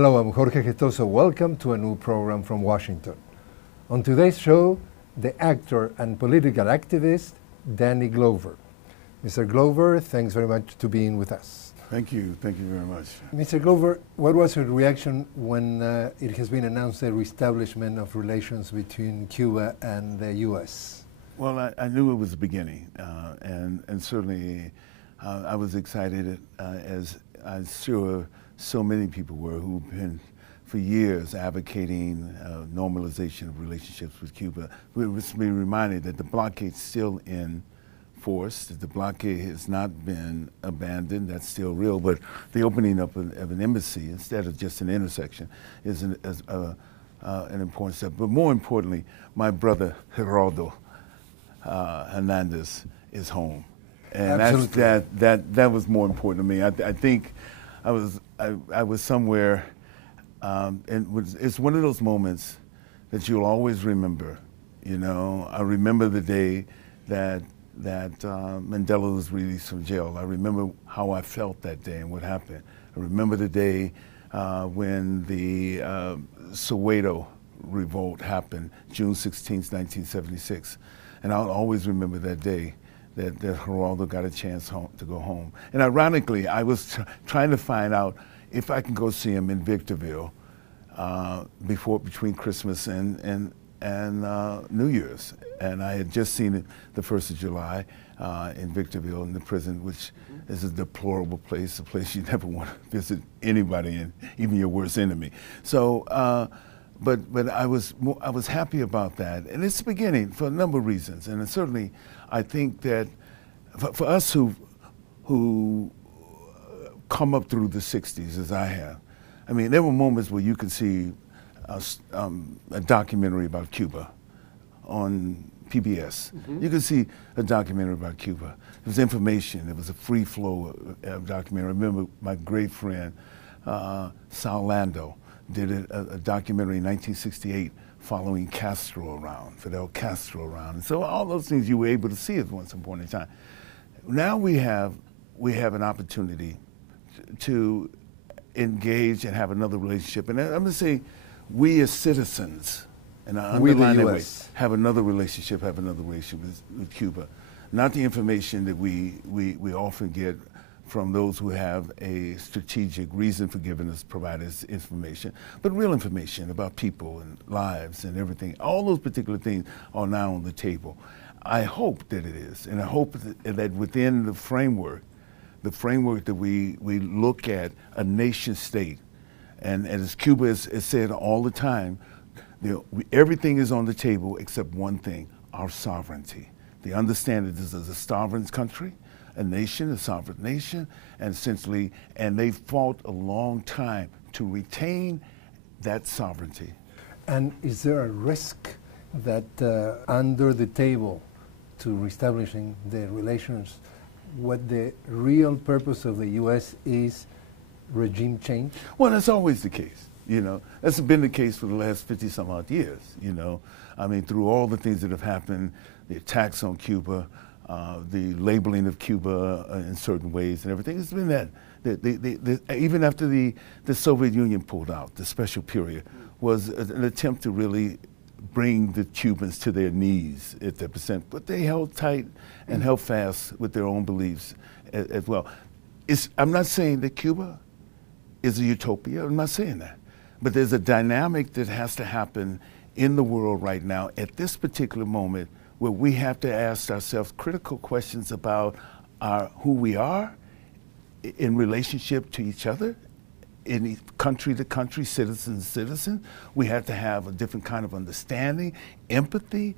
Hello, I'm Jorge Gestoso. Welcome to a new program from Washington. On today's show, the actor and political activist, Danny Glover. Mr. Glover, thanks very much for being with us. Thank you very much. Mr. Glover, what was your reaction when it has been announced the reestablishment of relations between Cuba and the U.S.? Well, I knew it was the beginning, and certainly I was excited, as I'm sure so many people were who've been for years advocating normalization of relationships with Cuba. We must be reminded that the blockade's still in force, that the blockade has not been abandoned, that's still real, but the opening up of an embassy instead of just an intersection is an important step. But more importantly, my brother Geraldo Hernandez is home. And that was more important to me. I think I was somewhere, and it's one of those moments that you'll always remember. You know, I remember the day that Mandela was released from jail. I remember how I felt that day and what happened. I remember the day when the Soweto revolt happened, June 16th, 1976. And I'll always remember that day that Geraldo got a chance to go home. And ironically, I was trying to find out if I can go see him in Victorville between Christmas and New Year's. And I had just seen it the 1st of July in Victorville in the prison, which is a deplorable place, a place you never want to visit anybody in, even your worst enemy. So, but I was happy about that. And it's the beginning for a number of reasons. And certainly, I think that for us who come up through the 60s, as I have, I mean, there were moments where you could see a documentary about Cuba on PBS. Mm-hmm. You could see a documentary about Cuba. There was information. There was a free flow of documentary. I remember my great friend, Sal Lando, did a documentary in 1968 following Castro around, Fidel Castro around. And so all those things you were able to see at once upon a time. Now we have an opportunity to engage and have another relationship. And I'm going to say we as citizens, and I underline that way, have another relationship with Cuba. Not the information that we often get from those who have a strategic reason for giving us, provide us information, but real information about people and lives and everything. All those particular things are now on the table. I hope that it is, and I hope that within the framework that we look at a nation state, and as Cuba has said all the time, everything is on the table except one thing: our sovereignty. They understand that this is a sovereign country, a nation, a sovereign nation, and essentially, and they fought a long time to retain that sovereignty. And is there a risk that under the table to reestablishing the relations, what the real purpose of the U.S. is regime change? Well, that's always the case. You know, that's been the case for the last 50 some odd years. You know, I mean, through all the things that have happened, the attacks on Cuba, the labeling of Cuba in certain ways and everything. It's been that. Even after the Soviet Union pulled out, the special period was an attempt to really bring the Cubans to their knees at that percent. But they held tight and held fast with their own beliefs as well. I'm not saying that Cuba is a utopia. I'm not saying that. But there's a dynamic that has to happen in the world right now at this particular moment where we have to ask ourselves critical questions about who we are in relationship to each other, in country to country, citizen to citizen. We have to have a different kind of understanding, empathy,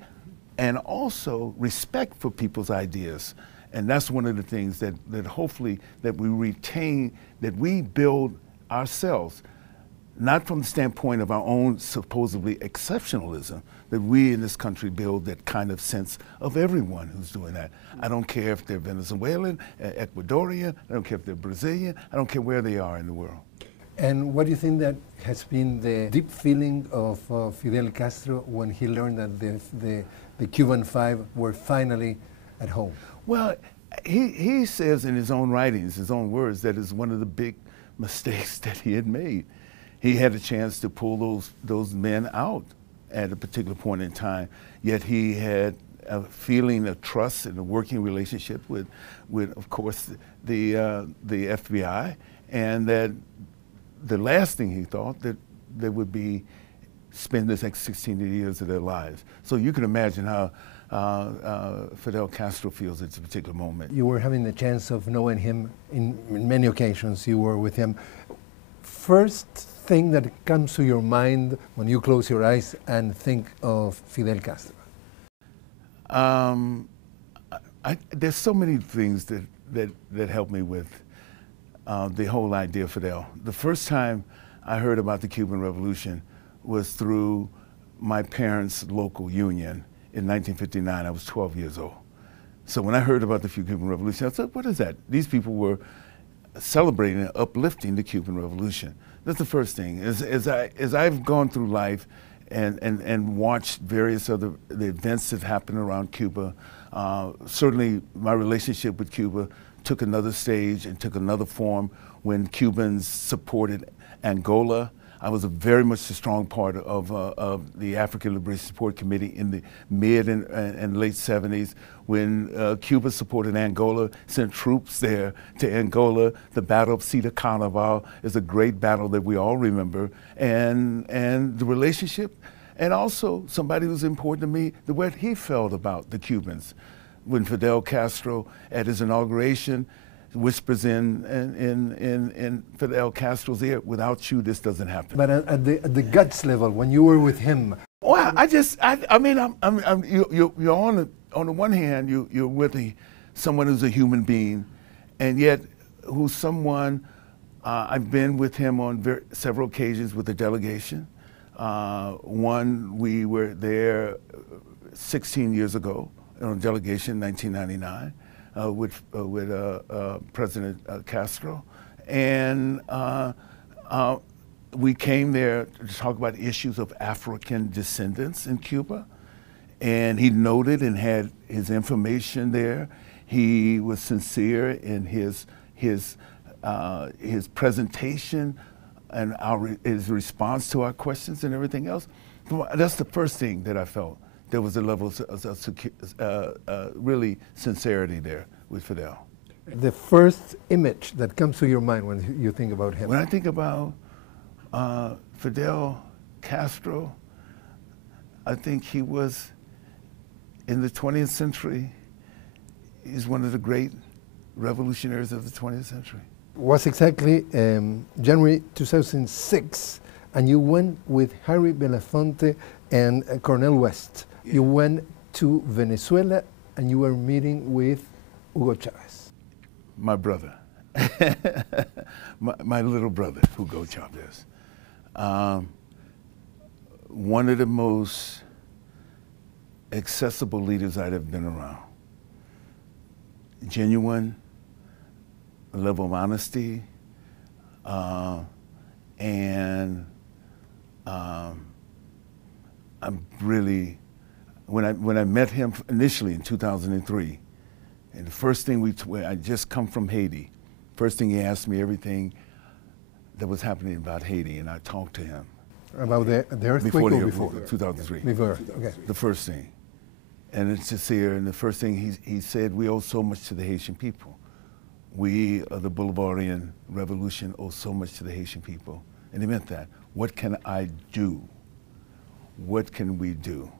and also respect for people's ideas. And that's one of the things that hopefully that we retain, that we build ourselves, not from the standpoint of our own supposedly exceptionalism, that we in this country build that kind of sense of everyone who's doing that. I don't care if they're Venezuelan, Ecuadorian, I don't care if they're Brazilian, I don't care where they are in the world. And what do you think that has been the deep feeling of Fidel Castro when he learned that the Cuban Five were finally at home? Well, he says in his own writings, his own words, that is one of the big mistakes that he had made. he had a chance to pull those men out at a particular point in time. Yet he had a feeling of trust and a working relationship with of course, the FBI, and that the last thing he thought that they would be spend the next 16 years of their lives. So you can imagine how Fidel Castro feels at this particular moment. You were having the chance of knowing him in many occasions. You were with him. First thing that comes to your mind when you close your eyes and think of Fidel Castro? There's so many things that help me with the whole idea of Fidel. The first time I heard about the Cuban Revolution was through my parents' local union in 1959. I was 12 years old. So when I heard about the Cuban Revolution, I said, what is that? These people were celebrating and uplifting the Cuban Revolution. That's the first thing. As I've gone through life and watched various other the events that happened around Cuba, certainly my relationship with Cuba took another stage and took another form when Cubans supported Angola. I was very much a strong part of the African Liberation Support Committee in the mid and late 70s when Cuba supported Angola, sent troops there to Angola. The Battle of Cita Carnival is a great battle that we all remember, and the relationship, and also somebody who's important to me, the way he felt about the Cubans. When Fidel Castro, at his inauguration, whispers in Fidel Castro's ear, without you, this doesn't happen. But at the guts level, when you were with him, well, I mean, you're on the one hand, you're with someone who's a human being, and yet who's someone. I've been with him on several occasions with the delegation. One, we were there 16 years ago on a delegation, 1999. With President Castro, and we came there to talk about issues of African descendants in Cuba, and he noted and had his information there. He was sincere in his presentation and his response to our questions and everything else. That's the first thing that I felt. There was a level of really sincerity there with Fidel. The first image that comes to your mind when you think about him? When I think about Fidel Castro, I think he was, in the 20th century, he's one of the great revolutionaries of the 20th century. Was exactly January 2006, and you went with Harry Belafonte and Cornel West. Yeah. You went to Venezuela and you were meeting with Hugo Chavez. My brother, my little brother, Hugo Chavez. One of the most accessible leaders I'd have been around. Genuine, a level of honesty, and I'm really, when I met him initially in 2003, and the first thing I just come from Haiti, first thing he asked me everything that was happening about Haiti, and I talked to him. About the earthquake before 2003. Before, okay. The first thing. And it's just here, and the first thing he said, we owe so much to the Haitian people. We of the Bolivarian Revolution owe so much to the Haitian people. And he meant that. What can I do? What can we do?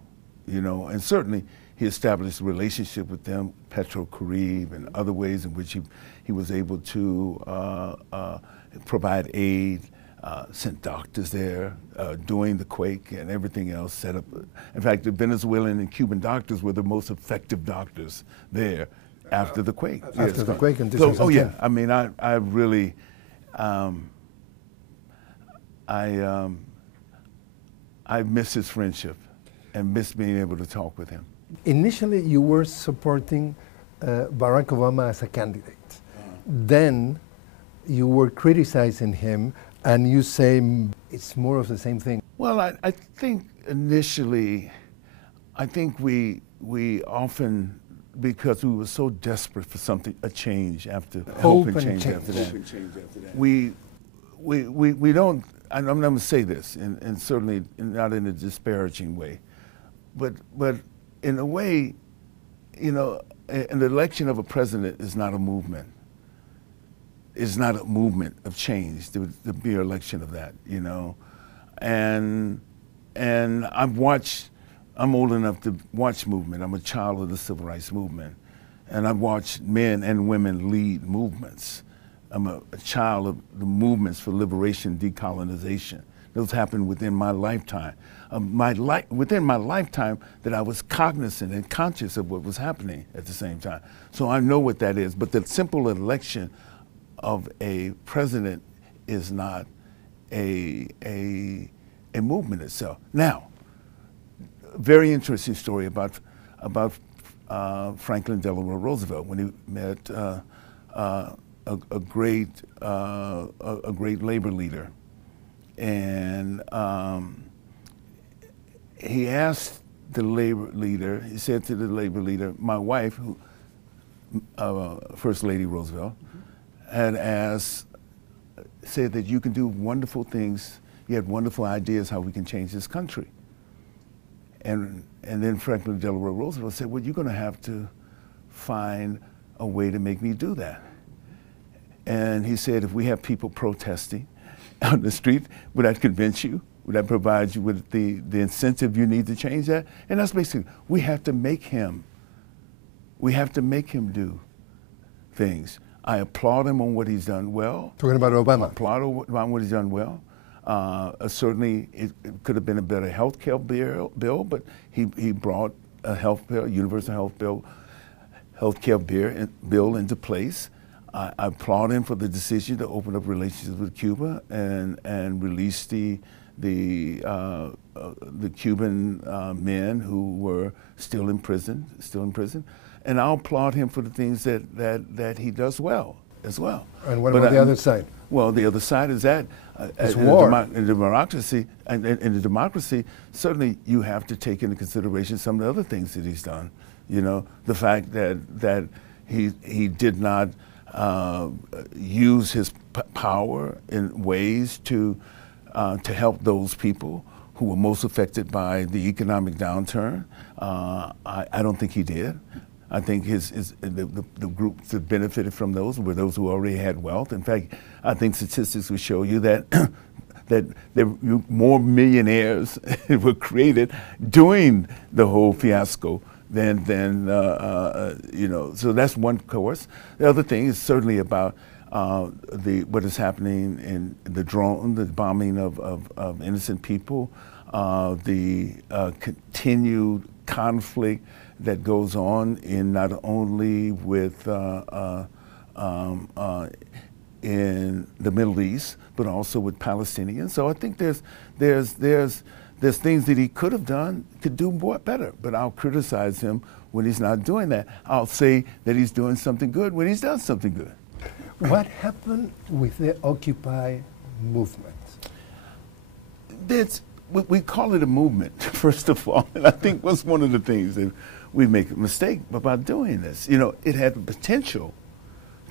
You know, and certainly he established a relationship with them, Petro Caribe, and other ways in which he was able to provide aid, sent doctors there during the quake and everything else, set up. In fact, the Venezuelan and Cuban doctors were the most effective doctors there after the quake. After the quake in 2010. So, oh yeah, I mean, I really, I miss his friendship and miss being able to talk with him. Initially, you were supporting Barack Obama as a candidate. Then you were criticizing him, and you say it's more of the same thing. Well, I think initially, I think we often, because we were so desperate for something, a change after, hope and change after that. We don't, I'm going to say this, and certainly not in a disparaging way, but in a way, you know, an election of a president is not a movement. It's not a movement of change, the mere election of that, you know. And I'm old enough to watch movement. I'm a child of the civil rights movement. And I've watched men and women lead movements. I'm a child of the movements for liberation, decolonization. Those happened within my lifetime. Within my lifetime that I was cognizant and conscious of what was happening at the same time. So I know what that is. But the simple election of a president is not a movement itself. Now, very interesting story about Franklin Delano Roosevelt when he met a great labor leader, and he asked the labor leader. He said to the labor leader, "My wife, who, First Lady Roosevelt, had said that you can do wonderful things. You had wonderful ideas how we can change this country." And then Franklin Delano Roosevelt said, "Well, you're going to have to find a way to make me do that." And he said, "If we have people protesting on the street, would that convince you? Would that provide you with the incentive you need to change that?" And that's basically, we have to make him do things. I applaud him on what he's done well. Talking about Obama. I applaud him on what he's done well. Certainly, it could have been a better health care bill, but he brought a universal health care bill into place. I applaud him for the decision to open up relations with Cuba and release the Cuban men who were still in prison. And I'll applaud him for the things that he does well as well. And what about the other side? Well, the other side is that it's war. In democracy, certainly you have to take into consideration some of the other things that he's done. You know, the fact that he did not use his power in ways to help those people who were most affected by the economic downturn. I don't think he did. I think the groups that benefited from those were those who already had wealth. In fact, I think statistics will show you that there were more millionaires were created during the whole fiasco than you know. So that's one course. The other thing is certainly about what is happening in the bombing of innocent people, the continued conflict that goes on in not only with in the Middle East, but also with Palestinians. So I think there's things that he could have done, could do more better. But I'll criticize him when he's not doing that. I'll say that he's doing something good when he's done something good. What happened with the Occupy movement? We call it a movement, first of all, and I think was one of the things that we make a mistake about doing this. You know, it had the potential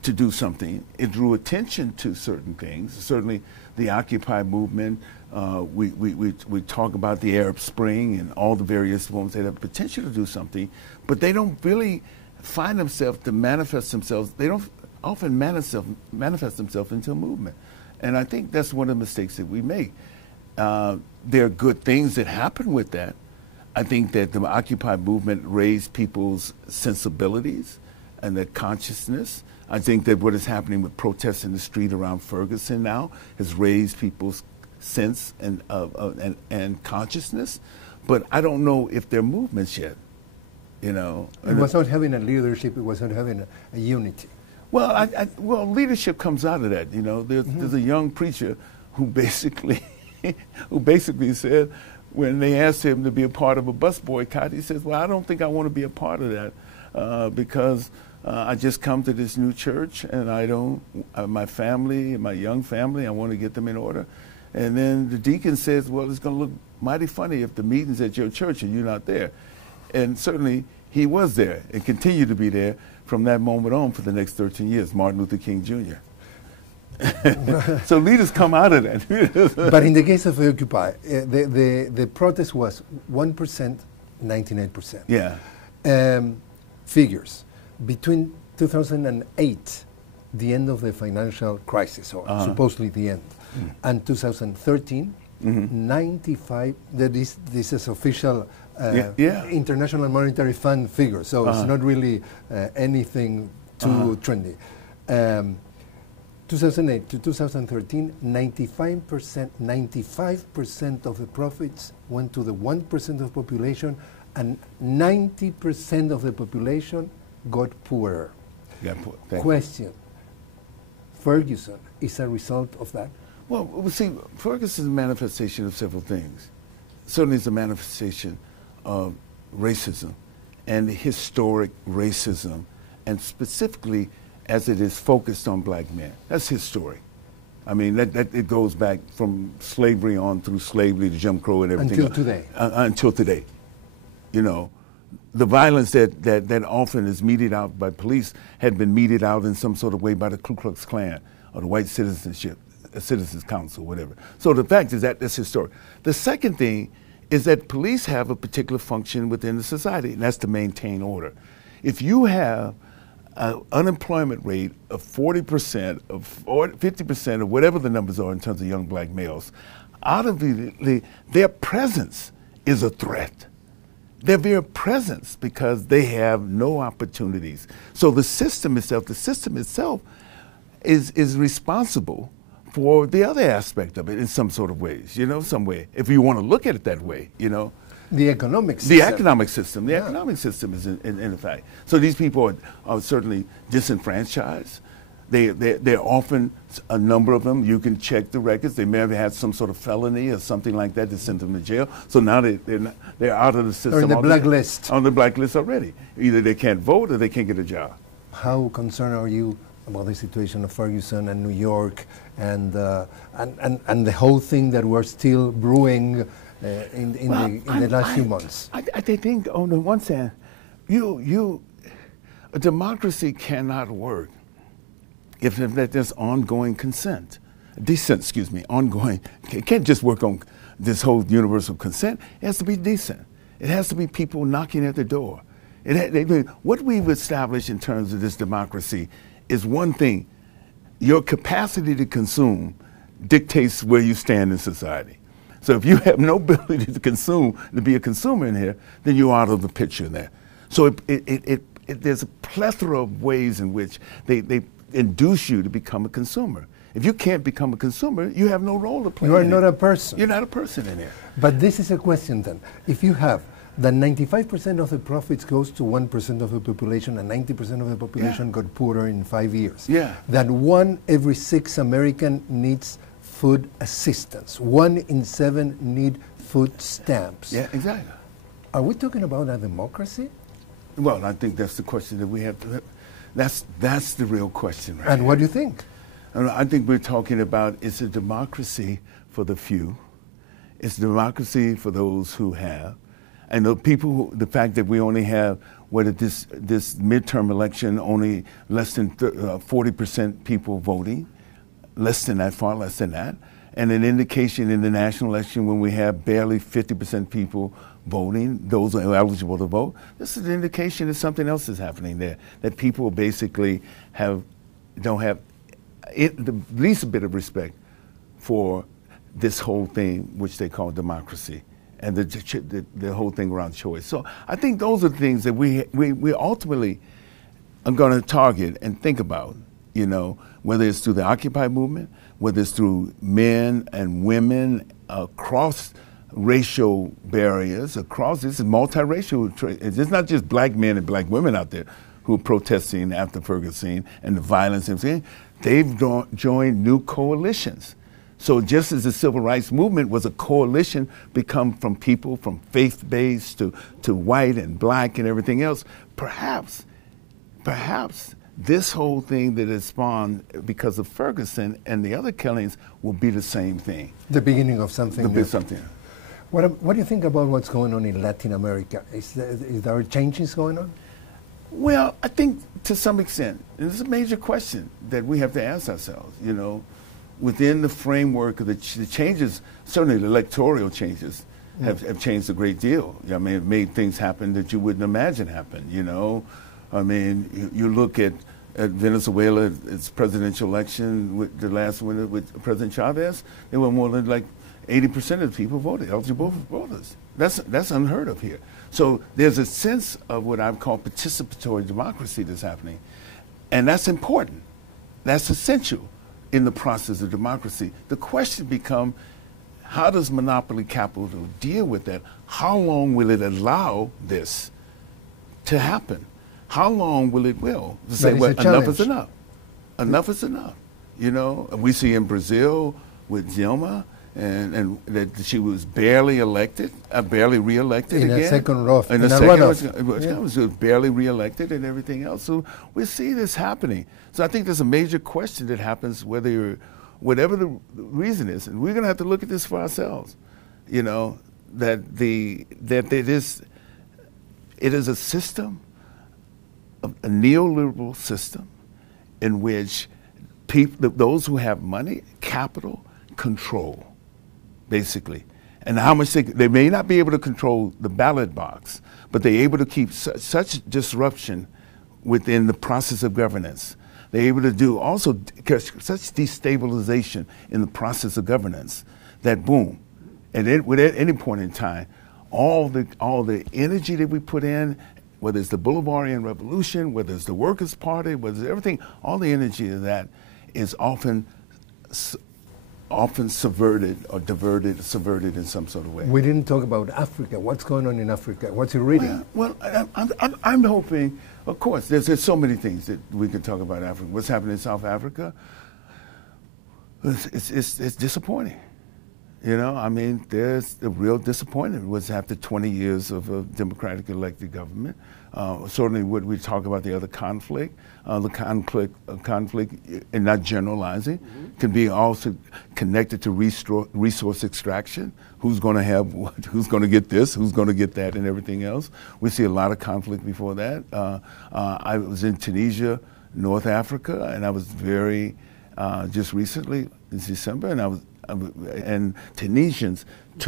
to do something. It drew attention to certain things. Certainly, the Occupy movement. We talk about the Arab Spring and all the various ones that have potential to do something, but they don't really find themselves to manifest themselves. They don't often manifest themselves into a movement, and I think that's one of the mistakes that we make. There are good things that happen with that. I think that the Occupy movement raised people's sensibilities and their consciousness. I think that what is happening with protests in the street around Ferguson now has raised people's sense and consciousness. But I don't know if they're movements yet. You know, it was not having a leadership. It was not having a unity. Well, well, leadership comes out of that. You know, there's a young preacher who basically said, when they asked him to be a part of a bus boycott, he says, "Well, I don't think I want to be a part of that because I just come to this new church and I don't, my family, my young family, I want to get them in order." And then the deacon says, "Well, it's going to look mighty funny if the meeting's at your church and you're not there." And certainly he was there and continued to be there from that moment on for the next 13 years, Martin Luther King Jr. So leaders come out of that. But in the case of Occupy, the protest was 1%, 98%. Yeah. Figures. Between 2008, the end of the financial crisis, or supposedly the end, and 2013, 95, this is official International Monetary Fund figure, so it's not really anything too trendy. 2008 to 2013, 95% of the profits went to the 1% of the population, and 90% of the population got poorer. Question: Ferguson is a result of that? Well, see, Ferguson is a manifestation of several things. Certainly it's a manifestation of racism and historic racism, and specifically as it is focused on black men. That's historic. I mean, it goes back from slavery on through slavery to Jim Crow and everything. Until today. Until today. You know, the violence that often is meted out by police had been meted out in some sort of way by the Ku Klux Klan or the White Citizens Council, whatever. So the fact is that that's historic. The second thing is that police have a particular function within the society, and that's to maintain order. If you have an unemployment rate of 40%, or 50%, or whatever the numbers are in terms of young black males, out of their presence is a threat. Their very presence, because they have no opportunities. So the system itself is responsible for the other aspect of it in some sort of ways, you know, some way, if you want to look at it that way, you know. The economic system. The economic system. The economic system is in effect. So these people are certainly disenfranchised. They're often, a number of them, you can check the records, they may have had some sort of felony or something like that that sent them to jail. So now they're out of the system. They're on the blacklist. On the blacklist already. Either they can't vote or they can't get a job. How concerned are you about the situation of Ferguson and New York and the whole thing that we're still brewing in the last few months? I think on the one hand, a democracy cannot work if there's ongoing dissent, ongoing. It can't just work on this whole universal consent. It has to be decent. It has to be people knocking at the door. What we've established in terms of this democracy is one thing: your capacity to consume dictates where you stand in society. So if you have no ability to consume, to be a consumer in here, then you're out of the picture there. So there's a plethora of ways in which they induce you to become a consumer. If you can't become a consumer, you have no role to play. You are not a person. You're not a person in here. But this is a question then. If you have that 95% of the profits goes to 1% of the population and 90% of the population got poorer in 5 years, that 1 every 6 American needs food assistance. 1 in 7 need food stamps. Yeah, exactly. Are we talking about a democracy? Well, I think that's the question that we have to. That's the real question, right? And what do you think? I think we're talking about, it's a democracy for the few. It's a democracy for those who have. And the people, the fact that we only have, this midterm election, only less than 40% people voting, less than that, far less than that. And an indication in the national election when we have barely 50% people voting, those are eligible to vote. This is an indication that something else is happening there, that people basically don't have the least bit of respect for this whole thing, which they call democracy, and the whole thing around choice. So I think those are the things that we ultimately are going to target and think about, you know, whether it's through the Occupy movement, whether it's through men and women across racial barriers, this is multiracial. It's not just black men and black women out there who are protesting after Ferguson and the violence and everything. They've joined new coalitions. So just as the civil rights movement was a coalition become from people from faith-based to white and black and everything else, perhaps this whole thing that has spawned because of Ferguson and the other killings will be the same thing. The beginning of something new. Something. What do you think about what's going on in Latin America? Is there changes going on? Well, I think to some extent, and it's a major question that we have to ask ourselves, you know, within the framework of the changes, certainly the electoral changes have changed a great deal. I mean, it made things happen that you wouldn't imagine happen, you know. I mean, you look at Venezuela, its presidential election, with the last one with President Chavez, there were more than like 80% of the people voted, eligible voters. That's unheard of here. So there's a sense of what I've called participatory democracy that's happening. And that's important. That's essential in the process of democracy. The question becomes, how does monopoly capital deal with that? How long will it allow this to happen? How long will it to say, well, enough is enough. Enough is enough. You know, we see in Brazil with Dilma, and that she was barely elected, barely reelected again. In a second row. In a second, she was barely reelected and everything else. So we see this happening. So I think there's a major question that happens whatever the reason is, and we're going to have to look at this for ourselves. You know, that it is a system, a neoliberal system, in which those who have money, capital, control, basically. And how much they may not be able to control the ballot box, but they're able to keep such disruption within the process of governance. They're able to do also such destabilization in the process of governance that boom, at any point in time, all the energy that we put in, whether it's the Bolivarian Revolution, whether it's the Workers' Party, whether it's everything, all the energy of that is often subverted or subverted in some sort of way. We didn't talk about Africa. What's going on in Africa? What's your reading? Well, I'm hoping, of course, there's so many things that we can talk about Africa. What's happening in South Africa, it's disappointing. You know, I mean, there's a real disappointment was after 20 years of a democratic elected government. Certainly what we talk about the other conflict, and not generalizing, can be also connected to resource extraction. Who's going to have what? Who's going to get this? Who's going to get that? And everything else. We see a lot of conflict before that. I was in Tunisia, North Africa, and I was very just recently in December, and Tunisians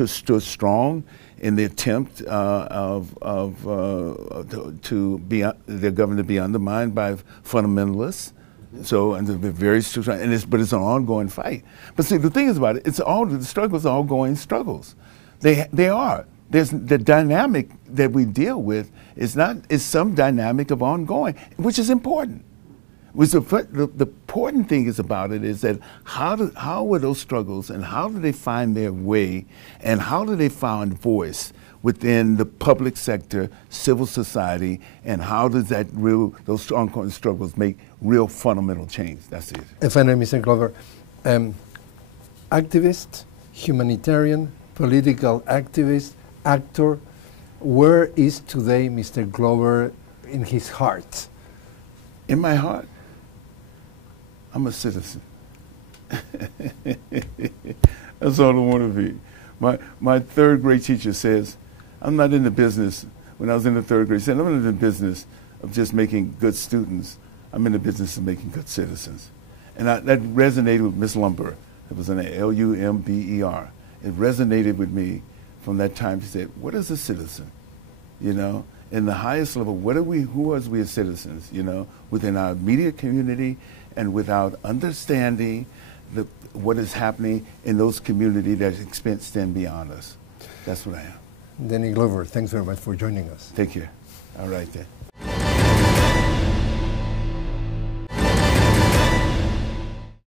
stood strong in the attempt to be their government to be undermined by fundamentalists. So, and to be very strong, but it's an ongoing fight. But see, the thing is about it, the struggles are ongoing struggles. They are. There's the dynamic that we deal with is some dynamic of ongoing, which is important. The important thing about it is that how were those struggles and how do they find their way and how do they find voice within the public sector, civil society, and how does those ongoing struggles make real fundamental change? That's it. If I may, Mr. Glover, activist, humanitarian, political activist, actor, where is today Mr. Glover in his heart? In my heart? I'm a citizen. That's all I want to be. My third grade teacher says, I'm not in the business, when I was in the third grade, he said, I'm not in the business of just making good students. I'm in the business of making good citizens. And that resonated with Miss Lumber. It was an Lumber. It resonated with me from that time. She said, what is a citizen? You know, in the highest level, who are we as citizens, you know, within our immediate community and without understanding what is happening in those communities that extend beyond us. That's what I am. Danny Glover, thanks very much for joining us. Take care. All right then.